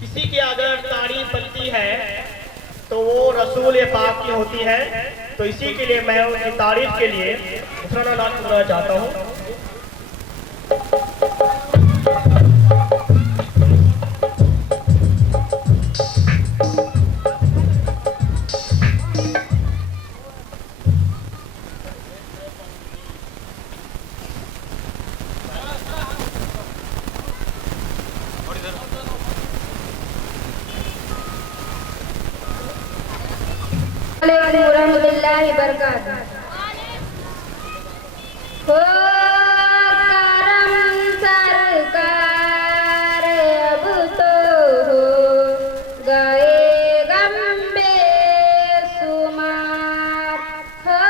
किसी की अगर तारीफ बनती है तो वो रसूल पाक की होती है। तो इसी के लिए मैं उनकी तारीफ के लिए दूसरा नाम सुनना चाहता हूँ। रहमतुल्लाहि बरकातहू। हो करम सरकार अब तो हो गए गम बेसुमार। हो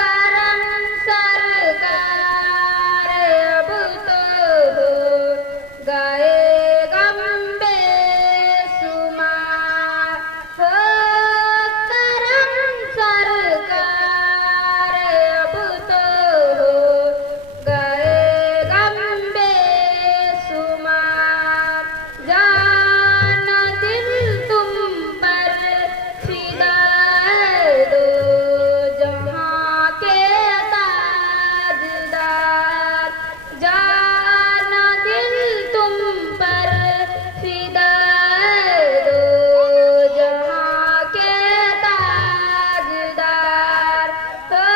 करम सरकार अब तो हो गए गम बेसुमार। हो सरकार अब तो हो गए गम बेसुमार। जान दिल तुम पर फिदा दो जहाँ के ताजदार। जान दिल तुम पर फिदा दो जहाँ के ताजदार। हो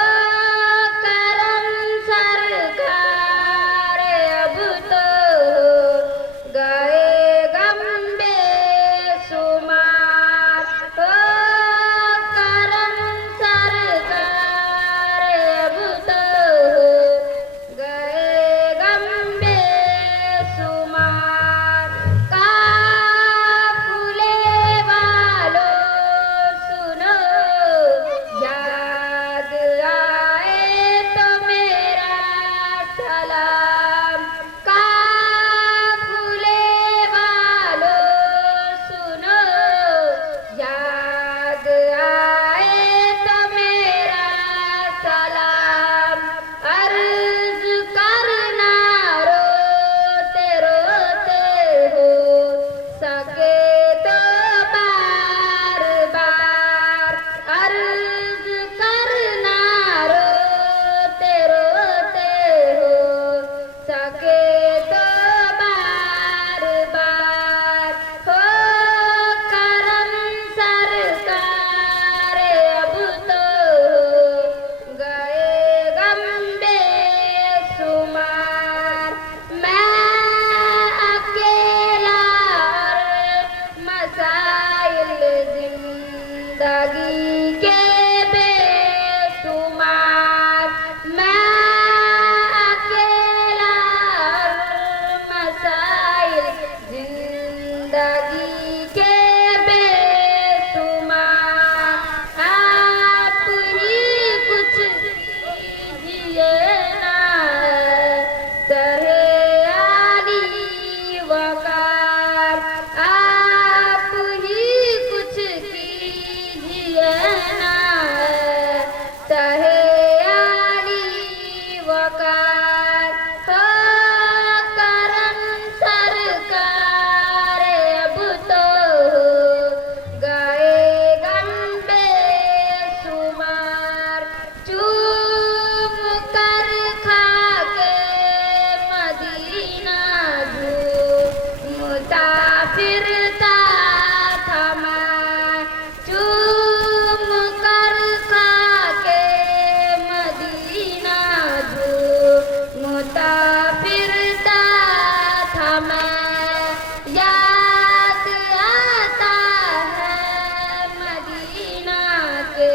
करम सरकार अब तो हो गए गम बेसुमार। हो करम सरकार अब तो हो गए गम बेसुमार। काफिले वालों सुनो याद आए तो मेरा सलाम। काफिले वालों सुनो याद आए तो मेरा सलाम। अर्ज करना रोते रोते हो सके तो बार बार। अर्ज करना रोते रोते हो सके तो बार बार। हो करम सरकार अब तो हो गए गम बेसुमार। मैं अकेला मसाइल जिंदगी के बेसुमार। मैं अकेला मसाइल जिंदगी के बेसुमार। आप ही कुछ कीजिए ना सहे आली वकार। आप ही कुछ कीजिए ना सहे आली वकार। हो करम सरकार अब तो हो गए गम बेसुमार। चूम कर खा के मदीना मुसाफिर था मैं। चूम कर खा के मदीना मुसाफिर था मैं। याद आता है मदीना के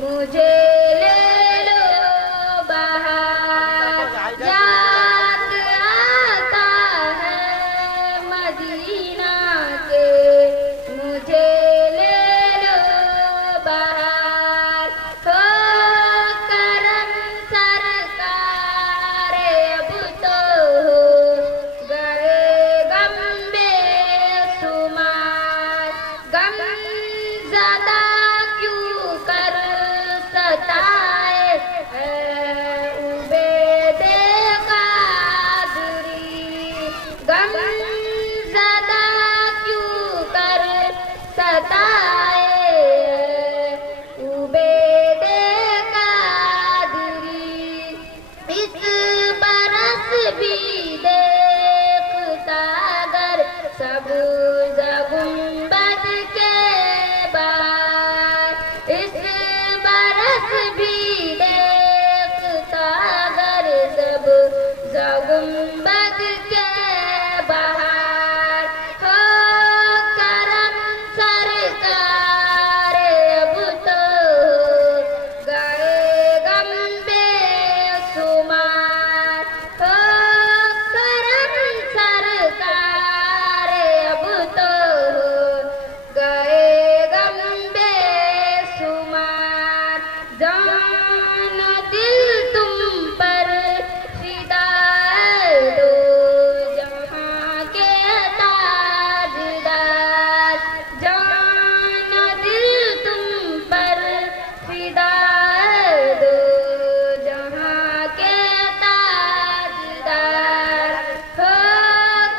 मुझे ले लो बाहर। याद आता है मदीना के मुझे ले लो बाहर। हो करम सरकार अब तो हो गए गम बेसुमार। गम ज़्यादा क्यों कर सताए है उबेदे कादरी। गम ज़्यादा सबूज गुंबद के बाद इस बरस भी देखता गर सबूज गुंबद के बाहर हो करम सरकार अब तो गए गम बेशुमार हो करम सरकार अब तो गए गम बेशुमार जान दिल तुम पर फिदा दो जहां के ताजदार जान दिल तुम पर फिदा दो जहां के ताजदार हो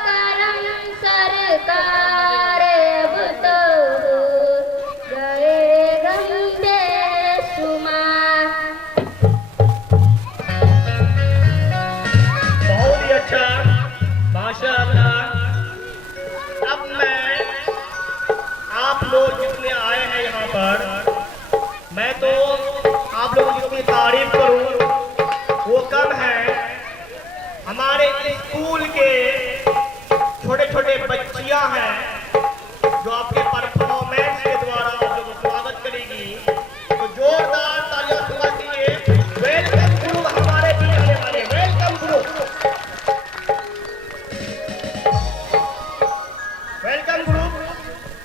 करम सरकार अब तो गए गम बेशुमार। बहुत ही अच्छा, माशाअल्लाह। अब मैं आप लोग जितने आए हैं यहाँ पर, मैं तो आप लोगों की जितनी तारीफ करूं वो कम है। हमारे स्कूल के छोटे छोटे बच्चियां हैं जो आपके परफॉर्मेंस के द्वारा आप लोगों को स्वागत करेगी, तो जोरदार तालियां सुनना चाहिए। वेलकम गुरु हमारे भी आने वाले, वेलकम गुरु, वेलकम गुरु।